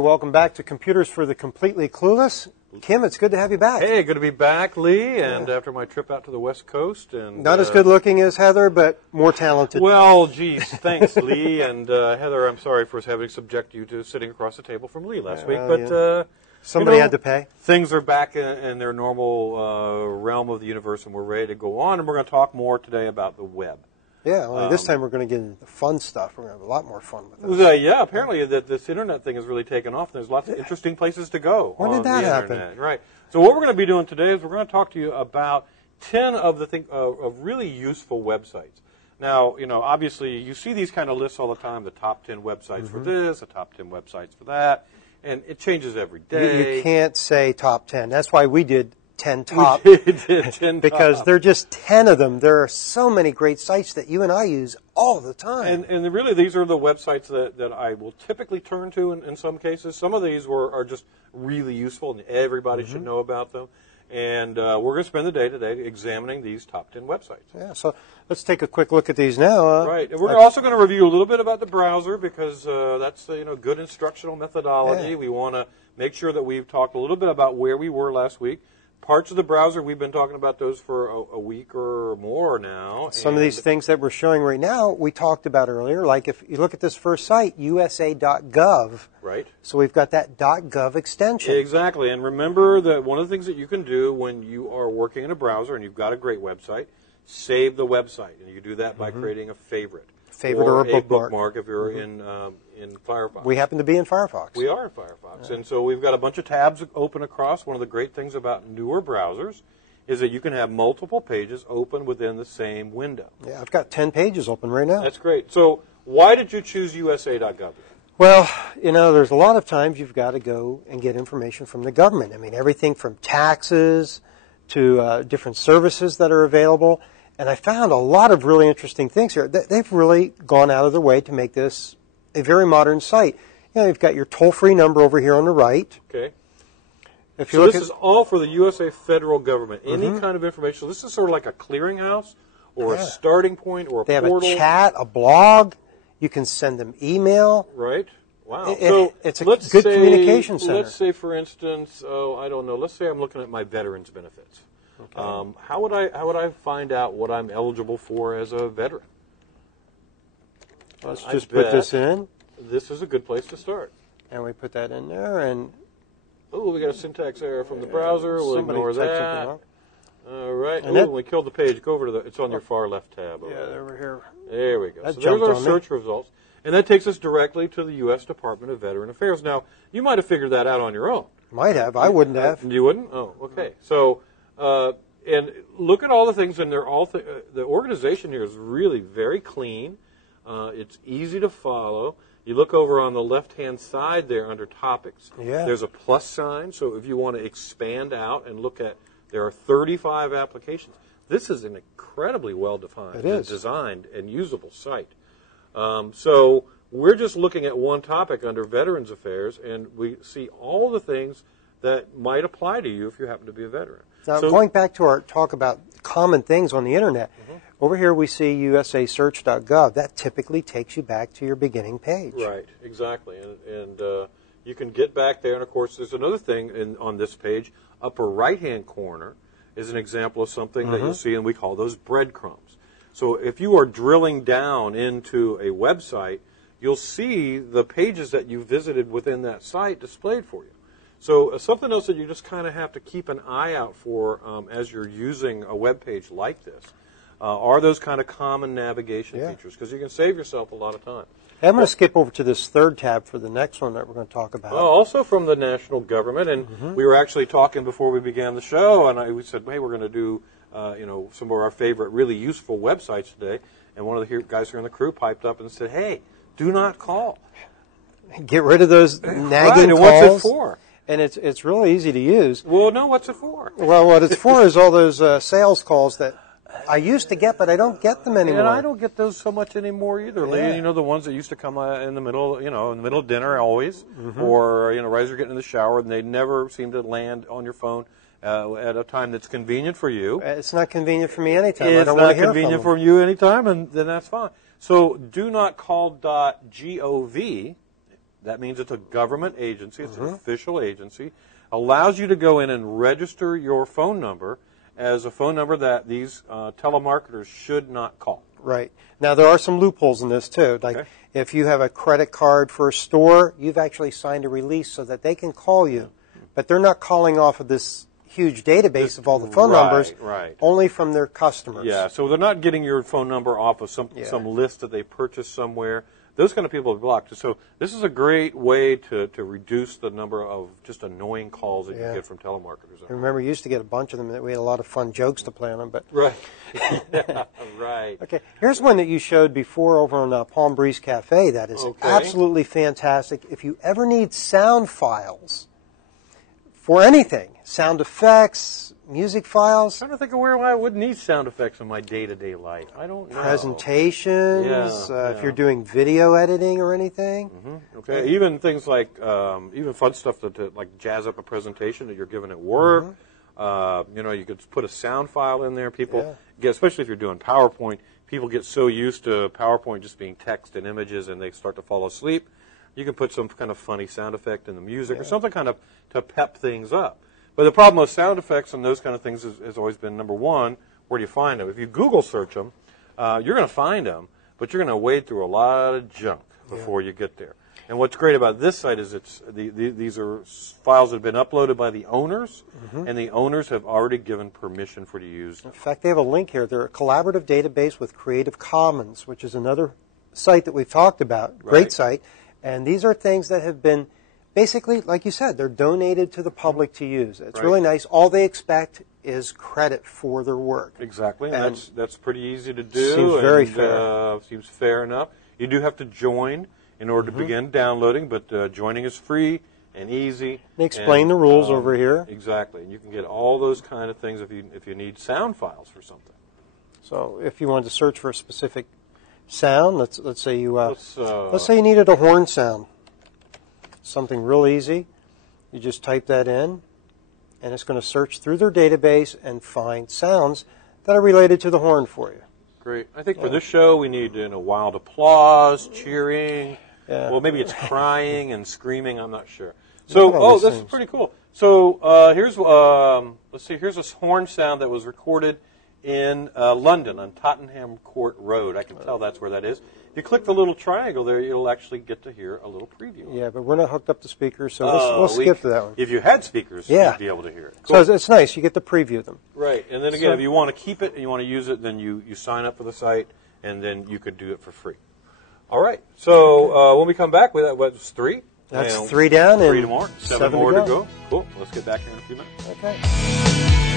welcome back to Computers for the Completely Clueless. Kim, it's good to have you back. Hey, good to be back, Lee, and after my trip out to the West Coast. And not as good looking as Heather, but more talented. Well, geez, thanks, Lee. And Heather, I'm sorry for having subjected you to sitting across the table from Lee last week, but somebody had to pay. Things are back in their normal realm of the universe, and we're ready to go on, and we're going to talk more today about the web. Yeah, well, this time we're going to get into the fun stuff. We're going to have a lot more fun with this. Yeah, apparently this Internet thing has really taken off. There's lots of interesting places to go when did that happen? Internet. Right. So what we're going to be doing today is we're going to talk to you about 10 of of really useful websites. Now, obviously you see these kind of lists all the time, the top 10 websites for this, the top 10 websites for that, and it changes every day. You can't say top 10. That's why we did 10 top. We did 10 because top. there are just 10 of them. There are so many great sites that you and I use all the time. And really, these are the websites that I will typically turn to in some cases. Some of these are just really useful, and everybody should know about them. And we're going to spend the day today examining these top 10 websites. Yeah, so let's take a quick look at these now. Right. And we're also going to review a little bit about the browser because that's good instructional methodology. Yeah. We want to make sure that we've talked a little bit about where we were last week. Parts of the browser, we've been talking about those for a week or more now. Some of these things that we're showing right now, we talked about earlier. Like if you look at this first site, USA.gov. Right. So we've got that .gov extension. Exactly. And remember that one of the things that you can do when you are working in a browser and you've got a great website, save the website. And you do that by creating a favorite. Or a bookmark if you're in Firefox. We happen to be in Firefox. We are in Firefox. And so we've got a bunch of tabs open across. One of the great things about newer browsers is that you can have multiple pages open within the same window. Yeah, I've got 10 pages open right now. That's great. So why did you choose USA.gov? Well, there's a lot of times you've got to go and get information from the government. I mean, everything from taxes to different services that are available. And I found a lot of really interesting things here. They've really gone out of their way to make this a very modern site. You've got your toll-free number over here on the right. Okay. If you so look this is all for the USA federal government. Any kind of information. So this is sort of like a clearinghouse or a starting point or a portal. They have a chat, a blog. You can send them email. Right. Wow. It's a good communication center. Let's say, for instance, I don't know. Let's say I'm looking at my veterans benefits. Okay. How would I find out what I'm eligible for as a veteran? Let's just put this in. This is a good place to start. And we put that in there, and we got a syntax error from the browser. We'll ignore that. All right. And we killed the page. Go over to it's on your far left tab. Over here. There we go. That so there's our search me. results, and that takes us directly to the U.S. Department of Veteran Affairs. Now, you might have figured that out on your own. Might have. I wouldn't have. You wouldn't? Oh, okay. So. And look at all the things, and they're all the organization here is really very clean. It's easy to follow. You look over on the left-hand side there under topics. Yeah. There's a plus sign, so if you want to expand out and look at, there are 35 applications. This is an incredibly well-defined and designed and usable site. So we're just looking at one topic under Veterans Affairs, and we see all the things that might apply to you if you happen to be a veteran. Now, going back to our talk about common things on the Internet, over here we see usasearch.gov. That typically takes you back to your beginning page. Right, exactly. And you can get back there. And, of course, there's another thing on this page. Upper right-hand corner is an example of something that you'll see, and we call those breadcrumbs. So if you are drilling down into a website, you'll see the pages that you visited within that site displayed for you. So something else that you just kind of have to keep an eye out for as you're using a web page like this are those kind of common navigation features, because you can save yourself a lot of time. Hey, I'm going to skip over to this third tab for the next one that we're going to talk about. Also from the national government, and we were actually talking before we began the show, and we said, hey, we're going to do some of our favorite really useful websites today, and one of the guys here in the crew piped up and said, hey, do not call. Get rid of those nagging and calls. What's it for? And it's really easy to use. Well, no, what's it for? Well, what it's for is all those sales calls that I used to get, but I don't get them anymore. And I don't get those so much anymore either. Yeah. The ones that used to come in the middle, in the middle of dinner always, or right as you're getting in the shower, and they never seem to land on your phone at a time that's convenient for you. It's not convenient for me anytime. It's I don't want not to hear convenient from for you anytime, and then that's fine. So, do not call .gov That means it's a government agency. It's an official agency. Allows you to go in and register your phone number as a phone number that these telemarketers should not call. Right. Now, there are some loopholes in this, too. Like, if you have a credit card for a store, you've actually signed a release so that they can call you. But they're not calling off of this huge database of all the phone numbers, only from their customers. Yeah, so they're not getting your phone number off of some list that they purchased somewhere. Those kind of people are blocked. So this is a great way to reduce the number of just annoying calls that you get from telemarketers. I remember you used to get a bunch of them. We had a lot of fun jokes to play on them. But right. Yeah, right. Okay, here's one that you showed before over on Palm Breeze Cafe that is absolutely fantastic. If you ever need sound files for anything, sound effects, music files. I'm trying to think of where I would need sound effects in my day-to-day life. I don't know. Presentations, if you're doing video editing or anything. Okay, even things like, even fun stuff to like jazz up a presentation that you're giving at work. You could put a sound file in there. People get, especially if you're doing PowerPoint, people get so used to PowerPoint just being text and images and they start to fall asleep. You can put some kind of funny sound effect in the music or something kind of to pep things up. But the problem with sound effects and those kind of things has always been, number one, where do you find them? If you Google search them, you're going to find them, but you're going to wade through a lot of junk before you get there. And what's great about this site is these are files that have been uploaded by the owners, and the owners have already given permission for you to use them. In fact, they have a link here. They're a collaborative database with Creative Commons, which is another site that we've talked about. Great site. And these are things that have been basically, like you said, they're donated to the public to use. It's really nice. All they expect is credit for their work. Exactly, and that's pretty easy to do. Seems very fair. Seems fair enough. You do have to join in order to begin downloading, but joining is free and easy. They explain the rules over here. Exactly, and you can get all those kind of things if you need sound files for something. So if you wanted to search for a specific sound, let's say you let's say you needed a horn sound. Something real easy. You just type that in, and it's going to search through their database and find sounds that are related to the horn for you. Great. I think for this show we need wild applause, cheering. Well, maybe it's crying and screaming. I'm not sure. So, this is pretty cool. So here's let's see. Here's a horn sound that was recorded in London on Tottenham Court Road. I can tell that's where that is. If you click the little triangle there, you'll actually get to hear a little preview. Yeah, but we're not hooked up to speakers, so we'll skip to that one. If you had speakers, you'd be able to hear it. Cool. So it's nice. You get to preview them. Right. And then again, if you want to keep it and you want to use it, then you sign up for the site, and then you could do it for free. All right. So when we come back, what's 3? That's 3 down and 3 more. 7 more to go. Cool. Let's get back here in a few minutes. Okay.